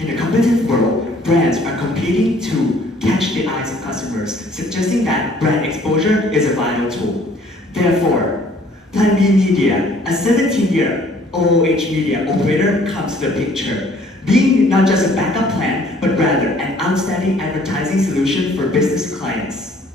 In a competitive world, brands are competing to catch the eyes of customers, suggesting that brand exposure is a vital tool. Therefore, Plan B Media, a 17-year OOH media operator, comes to the picture, being not just a backup plan, but rather an outstanding advertising solution for business clients.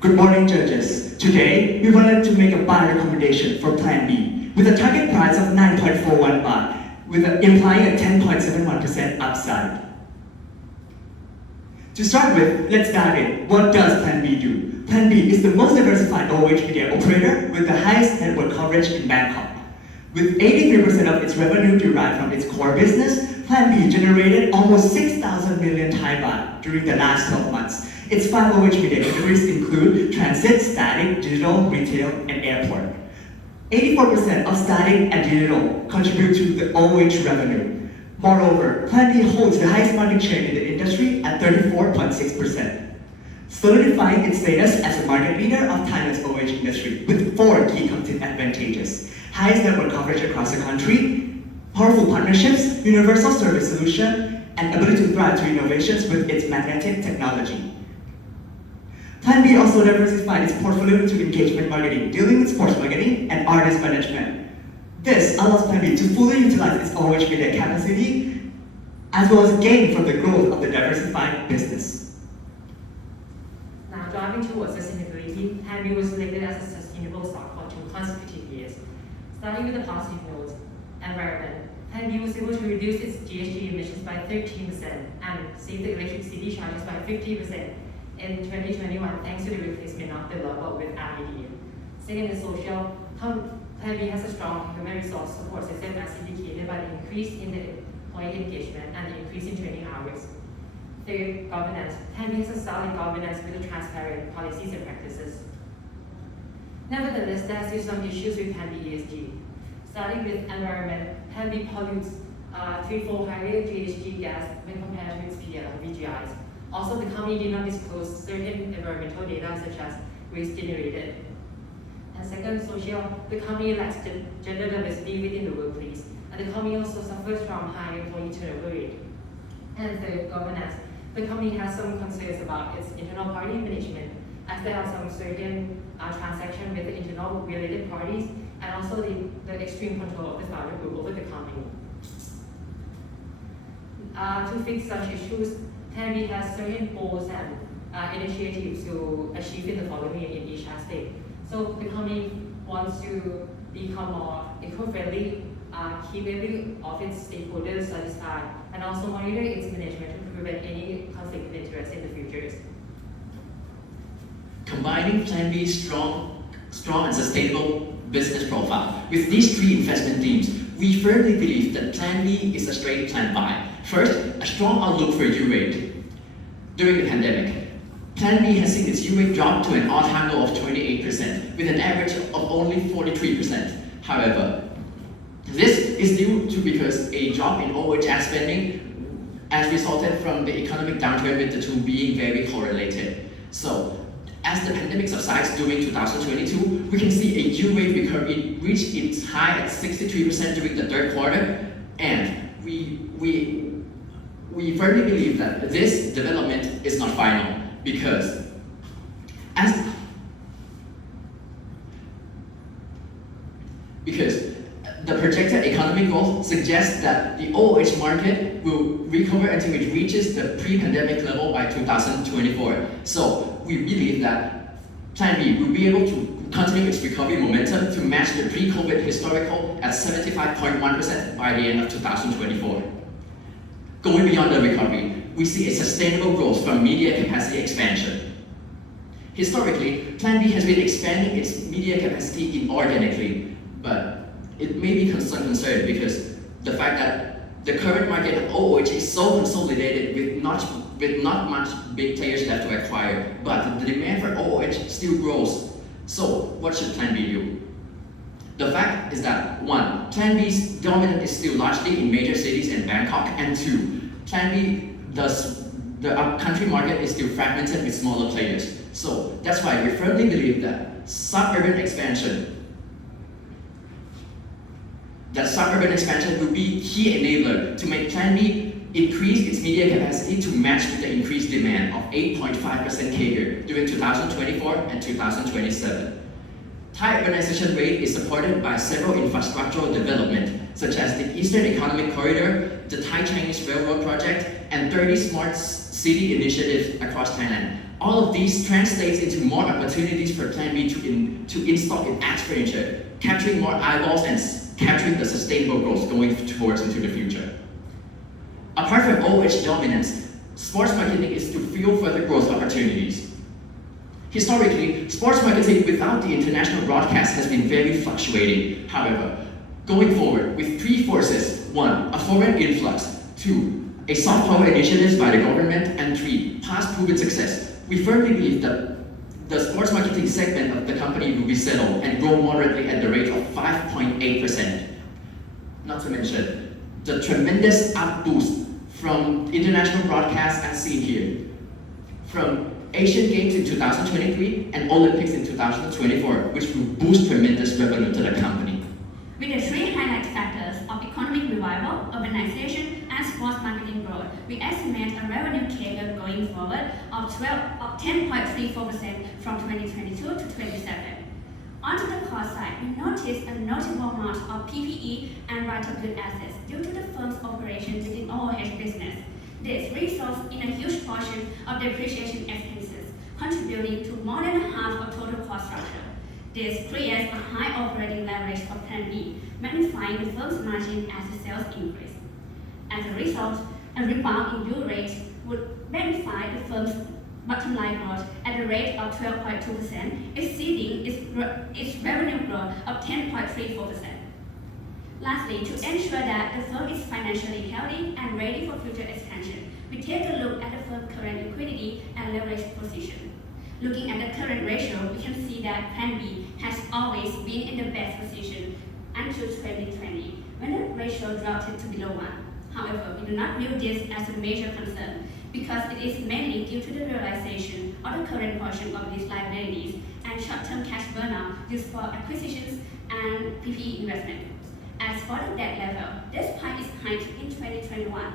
Good morning, judges. Today, we wanted to make a buy recommendation for Plan B with a target price of 9.41 baht, implying a 10.71% upside. To start with, let's dive in. What does Plan B do? Plan B is the most diversified OOH media operator with the highest network coverage in Bangkok. With 83% of its revenue derived from its core business, Plan B generated almost 6,000 million Thai baht during the last 12 months. Its 5 OOH media categories include transit, static, digital, retail, and airport. 84% of static and digital contribute to the OOH revenue. Moreover, Plan B holds the highest market share in the industry at 34.6%, solidifying its status as a market leader of Thailand's OOH industry with 4 key competitive advantages: highest network coverage across the country, powerful partnerships, universal service solution, and ability to thrive through innovations with its magnetic technology. Plan B also diversified its portfolio into engagement marketing, dealing with sports marketing, and artist management. This allows Plan B to fully utilize its OOH media capacity, as well as gain from the growth of the diversified business. Now, driving towards sustainability, Plan B was selected as a sustainable stock for 2 consecutive years. Starting with the positive note, environment, Plan B was able to reduce its GHG emissions by 13% and save the electricity charges by 50%. In 2021, thanks to the replacement of the logo with LED. Second is social. Plan B has a strong human resource support system as indicated by the increase in the employee engagement and the increase in training hours. Third, governance. Plan B has a solid governance with transparent policies and practices. Nevertheless, there are still some issues with Plan B ESG. Starting with environment, Plan B pollutes 3-fold higher GHG gas when compared to its peer VGIs. Also, the company did not disclose certain environmental data such as waste generated. And second, social, the company lacks gender diversity within the workplace, and the company also suffers from high employee turnover rate. And third, governance, the company has some concerns about its internal party management, as there are some certain transactions with the internal related parties, and also the extreme control of the founder group over the company. To fix such issues, Plan B has certain goals and initiatives to achieve in the following in each aspect. So the company wants to become more eco-friendly, keep every of its stakeholders satisfied, and also monitor its management to prevent any conflict of interest in the future. Combining Plan B's strong and sustainable business profile with these 3 investment themes, we firmly believe that Plan B is a straight plan buy. First, a strong outlook for U-rate. During the pandemic, Plan B has seen its U-rate drop to an all-time low of 28%, with an average of only 43%. However, this is due to because a drop in OOH ad spending as resulted from the economic downturn, with the 2 being very correlated. So, as the pandemic subsides during 2022, we can see a U-rate recovery reach its high at 63% during the 3rd quarter, and we firmly believe that this development is not final because the projected economic growth suggests that the OOH market will recover until it reaches the pre-pandemic level by 2024. So we believe that Plan B will be able to continue its recovery momentum to match the pre-COVID historical at 75.1% by the end of 2024. Going beyond the recovery, we see a sustainable growth from media capacity expansion. Historically, Plan B has been expanding its media capacity inorganically, but it may be concerned because the fact that the current market of OOH is so consolidated with not much big players left to acquire, but the demand for OOH still grows. So what should Plan B do? The fact is that 1. Plan B's dominance is still largely in major cities and Bangkok, and 2. Plan B the upcountry market is still fragmented with smaller players. So that's why we firmly believe that suburban expansion will be key enabler to make Plan B increased its media capacity to match with the increased demand of 8.5% CAGR during 2024 and 2027. Thai urbanization rate is supported by several infrastructural development, such as the Eastern Economic Corridor, the Thai-Chinese Railroad Project, and 30 smart city initiatives across Thailand. All of these translates into more opportunities for Plan B to install in ad furniture, capturing more eyeballs and capturing the sustainable growth going towards into the future. Apart from OOH dominance, sports marketing is to fuel further growth opportunities. Historically, sports marketing without the international broadcast has been very fluctuating. However, going forward with three forces: 1, a foreign influx; 2, a soft power initiatives by the government; and 3, past proven success, we firmly believe that the sports marketing segment of the company will be settled and grow moderately at the rate of 5.8%. Not to mention the tremendous up boost from international broadcasts as seen here, from Asian Games in 2023 and Olympics in 2024, which will boost tremendous revenue to the company. With the three highlight factors of economic revival, urbanization, and sports marketing growth, we estimate a revenue CAGR going forward of 10.34% from 2022 to 2027. Onto the cost side, we noticed a notable amount of PPE and right-of-good assets due to the firm's operation within OOH business. This results in a huge portion of depreciation expenses, contributing to more than half of total cost structure. This creates a high operating leverage for Plan B, magnifying the firm's margin as the sales increase. As a result, a rebound in yield rates would magnify the firm's bottom line growth at a rate of 12.2%, exceeding its revenue growth of 10.34%. Lastly, to ensure that the firm is financially healthy and ready for future expansion, we take a look at the firm's current liquidity and leverage position. Looking at the current ratio, we can see that Plan B has always been in the best position until 2020, when the ratio dropped to below 1. However, we do not view this as a major concern because it is mainly due to the realization of the current portion of these liabilities and short-term cash burnout used for acquisitions and PPE investment. As for the debt level, despite its hike in 2021,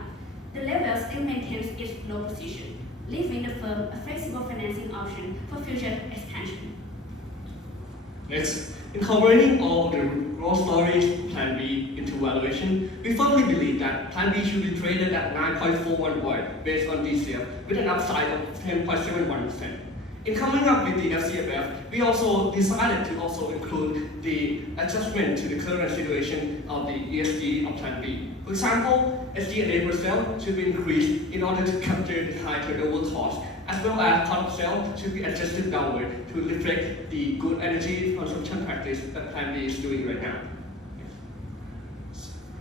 the level still maintains its low position, leaving the firm a flexible financing option for future expansion. Next, incorporating all the growth stories of Plan B into valuation, we firmly believe that Plan B should be traded at 9.41 based on DCF with an upside of 10.71%. In coming up with the FCFF, we also decided to also include the adjustment to the current situation of the ESG of Plan B. For example, SG&A per sale should be increased in order to capture the high turnover cost, as well as cost of sale should be adjusted downward to reflect the good energy consumption practice that Plan B is doing right now.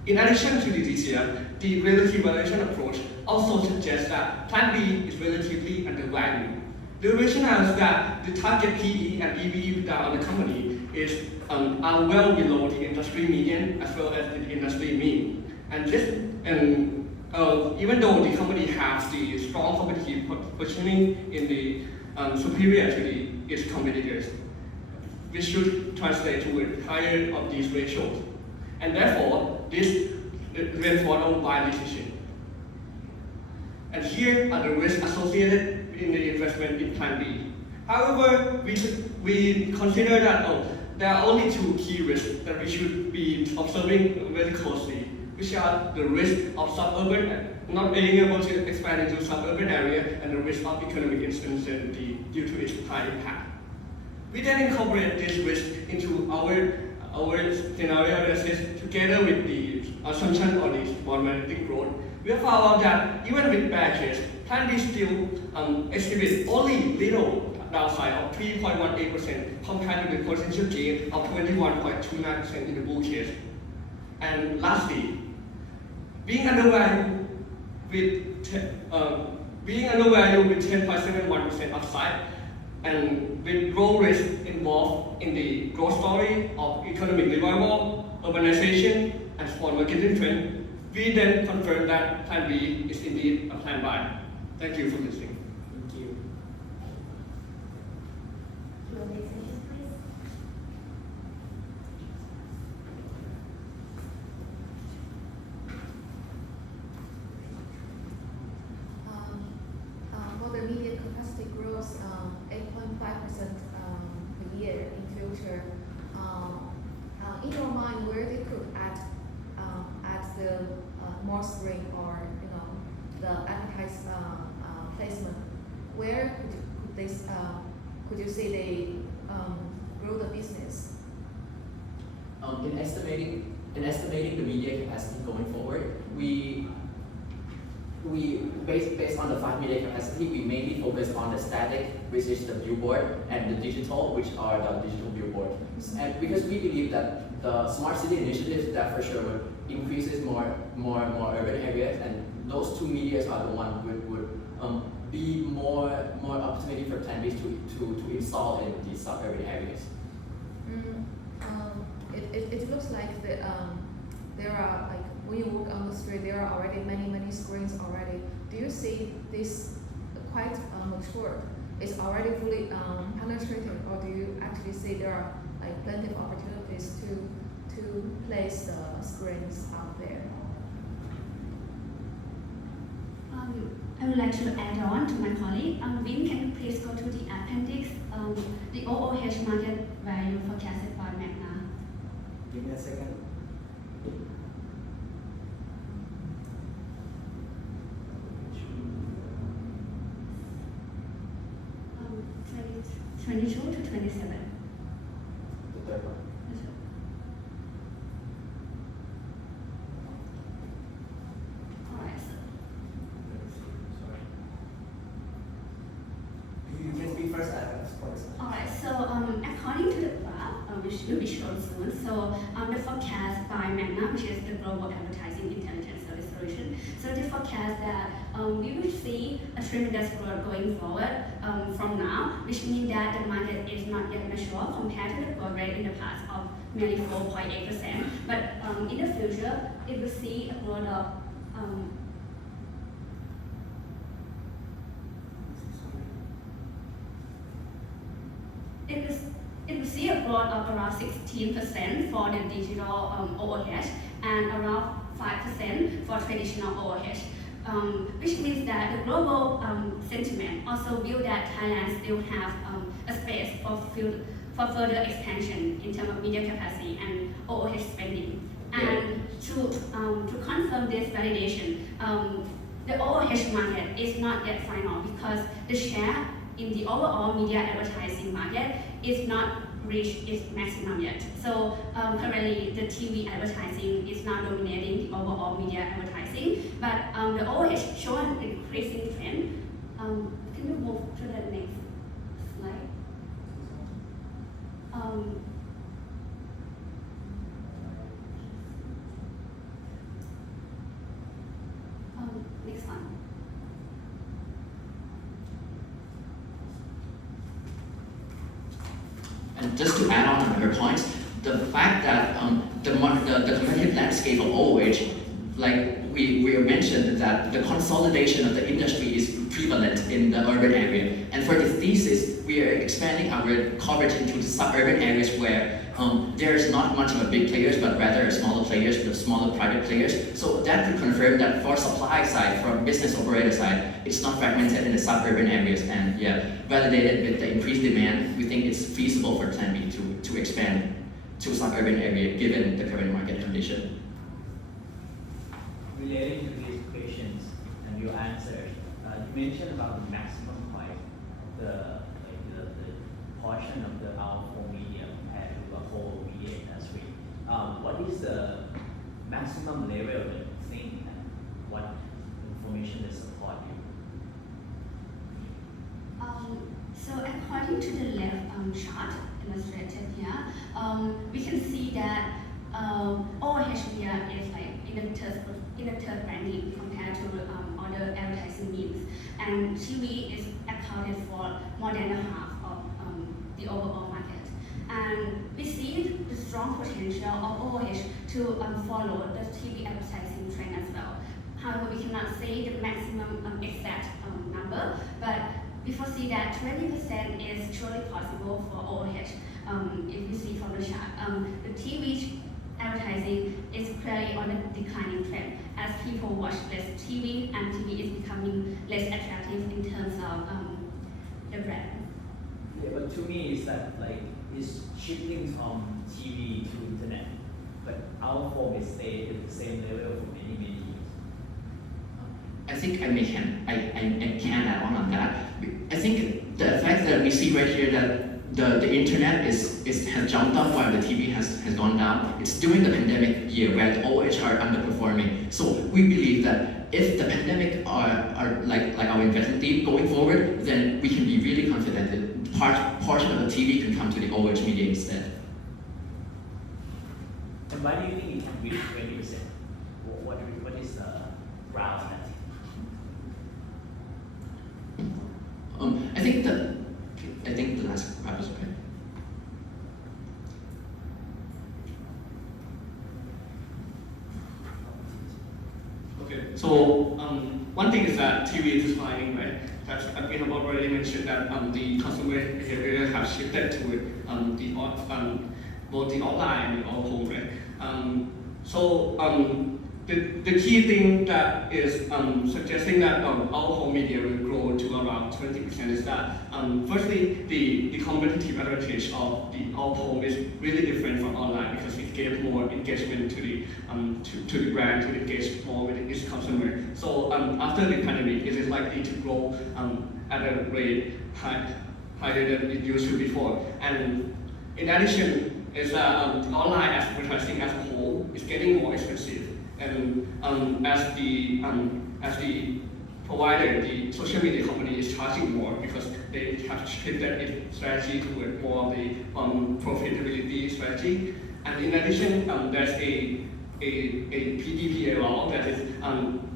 In addition to the DCF, the relative valuation approach also suggests that Plan B is relatively undervalued. The rationale is that the target PE and EV of the company are well below the industry median as well as the industry mean. And even though the company has the strong competitive positioning in the superior to its competitors, we should translate to higher of these ratios. And therefore, this reinforces our buy decision. And here are the risks associated in the investment in Plan B. However, we consider that there are only two key risks that we should be observing very closely, which are the risk of suburban, not being able to expand into suburban area, and the risk of economic instability due to its high impact. We then incorporate this risk into our scenario analysis together with the assumption of the bond marketing growth. We have found out that even with bear case, Plan B still exhibits only little downside of 3.18% compared to the potential gain of 21.29% in the bull case. And lastly, being undervalued with 10.71% upside and with growth risk involved in the growth story of economic revival, urbanization, and sport marketing trend, we then confirm that Plan B is indeed a plan buy. Thank you for listening. Thank you. mind where they could add the more screen or the advertise placement? Where could you say they grow the business? In estimating the media capacity going forward, we based on the 5 media capacity, we mainly focus on the static, which is the billboard, and the digital, which are the digital billboard. And because we believe that the smart city initiatives that for sure increases more urban areas, and those 2 medias are the one would be more opportunity for Plan B to install in these suburban areas. It looks like there are, like, when you walk on the street, there are already many screens already. Do you see this quite mature? It's already fully penetrated, or do you actually see there are like plenty of opportunities to place the screens out there? I would like to add on to my colleague. Vin, can you please go to the appendix, the OOH market value forecasted by Magna? Give me a second. Um, 22 to 27. The third one. Alright, so You can speak first, of course. Alright, so according to the graph, which will be shown soon, so the forecast by Magna, which is the Global Advertising Intelligence Service Solution, so they forecast that we will see a tremendous growth going forward from now, which means that the market is not yet mature compared to the growth rate in the past of nearly 4.8%, but in the future, it will see a growth of it will see a growth of around 16% for the digital OOH and around 5% for traditional OOH, which means that the global sentiment also view that Thailand still have a space for further expansion in terms of media capacity and OOH spending. And to confirm this validation, the OOH market is not yet final because the share in the overall media advertising market is not reached its maximum yet. So currently the TV advertising is not dominating the overall media advertising, but the OOH show an increasing trend. Can you move to the next slide? Next one. And just to add on her points, the fact that the competitive landscape of OOH, like we mentioned that the consolidation of the industry is prevalent in the urban area. And for this thesis, we are expanding our coverage into the suburban areas where there is not much of a big players, but rather smaller players, the smaller private players. So that would confirm that for supply side, from business operator side, it's not fragmented in the suburban areas. And validated with the increased demand, we think it's feasible for Plan B to expand to suburban area given the current market condition. Relating to these questions and your answers, you mentioned about the maximum height, the portion of the out-of-home media compared to the whole media industry. What is the maximum level that you think and what information that support you? So according to the left chart illustrated here, we can see that OOH media is like in the third ranking compared to other advertising means, and TV is accounted for more than a half of the overall market. And we see the strong potential of OOH to follow the TV advertising trend as well. However, we cannot say the maximum exact number, but we foresee that 20% is surely possible for OOH. If you see from the chart, the TV advertising is clearly on a declining trend as people watch less TV and TV is becoming less attractive in terms of the brand. Yeah, but to me, it's that like it's shifting from TV to internet. home is stayed at the same level for many years? I think I can add on that. I think the fact that we see right here that the internet has jumped up while the TV has gone down. It's during the pandemic year where the OH are underperforming. So we believe that if the pandemic are like our investment theme going forward, then we can be really confident that portion of the TV can come to the OH media instead. And why do you think it can reach 20%? What is the grounds that? I think the last graph is okay. Okay, so one thing is that TV is declining, right? That's, we have already mentioned that the consumer behavior have shifted to both the online and all home, right? The key thing that is suggesting that our home media will grow to around 20% is that firstly, the competitive advantage of the out home is really different from online because it gave more engagement to the brand to engage more with its consumer. So after the pandemic, it is likely to grow at a rate higher than it used to before. And in addition, is that online advertising as a whole is getting more expensive. And as the provider, the social media company is charging more because they have shifted its strategy toward more of the profitability strategy. And in addition, there's a PDPA law that is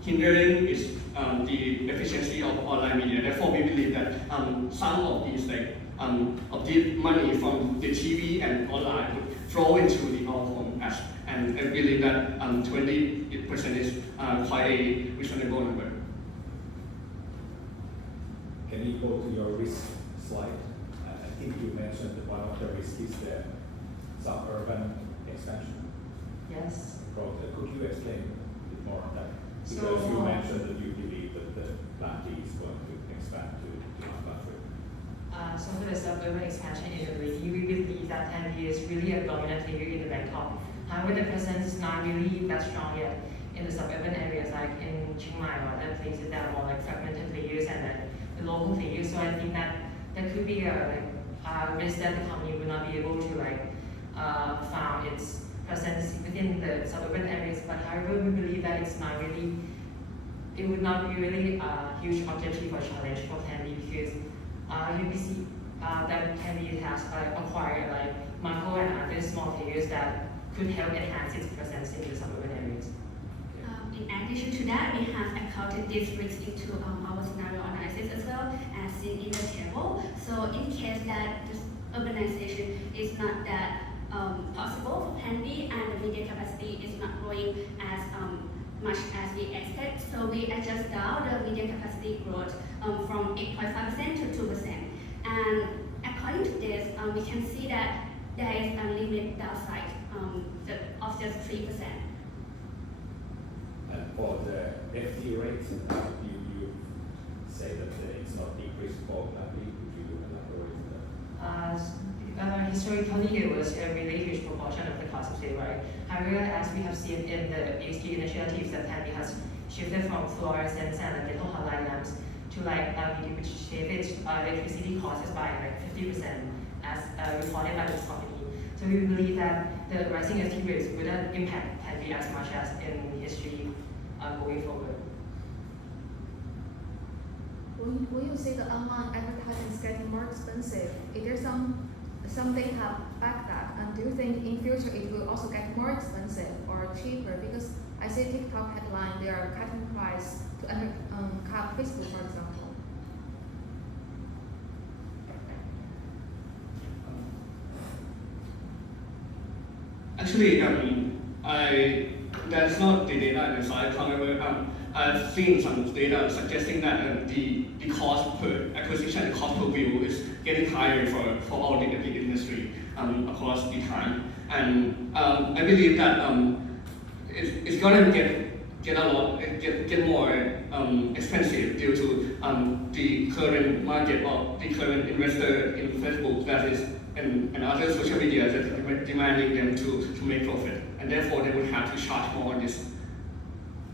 hindering the efficiency of online media. Therefore, we believe that some of these of the money from the TV and online would flow into the out-home ads. And I believe that 20% is quite a reasonable number. Can you go to your risk slide? I think you mentioned that one of the risks is the suburban expansion. Yes. Could you explain a bit more on that? So, Because you mentioned that you believe that the Plan D is going to expand to our country. So for the suburban expansion in the city, we believe that Tenby is really a dominant player in the Bangkok. However, the presence is not really that strong yet in the suburban areas like in Chiang Mai or other places that are more like fragmented players and then the local players. So I think that there could be a risk that the company will not be able to found its presence within the suburban areas. But however, we believe that it would not be really a huge objective or challenge for Tenby because UBC that Tenby has acquired Marco and other small players that could help enhance its presence in the suburban areas. In addition to that, we have accounted these risks into our scenario analysis as well as seen in the table. So in case that this urbanization is not that possible for Tenby and the media capacity is not growing as much as we expect, so we adjust down the media capacity growth from 8.5% to 2%. And according to this, we can see that there is a limit downside of just 3%. And for the FT rates, you say that it's not decreased for Plan B. Could you elaborate on that? Historically, it was a really huge proportion of the cost of stay, right? However, as we have seen in the ESG initiatives that Tenby has shifted from fluorescents and little halide lamps to LED, which shaved its electricity costs by 50% as reported by the company. So we believe that the rising FT rates wouldn't impact Tenby as much as in history going forward. When you say the online advertising is getting more expensive, is there some data back that? And do you think in future it will also get more expensive or cheaper? Because I see TikTok headline, they are cutting price to cut Facebook, for example. Actually, that's not the data in the slide. However, I've seen some data suggesting that the cost per acquisition, the cost per view is getting higher for all the industry across the time. And I believe that it's going to get more expensive due to the current market or the current investor in Facebook that is and other social media that are demanding them to make profit, and therefore they would have to charge more on this.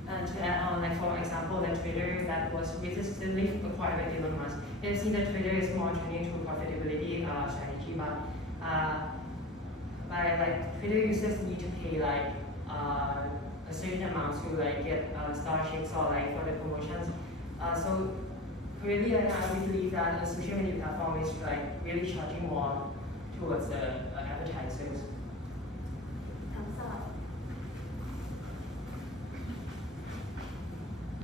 And to add on, like for example, the Twitter that was recently acquired by Elon Musk, they've seen that Twitter is more turning to profitability strategy, but by like Twitter users need to pay like a certain amount to like get star checks or like for the promotions. So really, I believe that a social media platform is like really charging more towards the advertisers. สำหรับ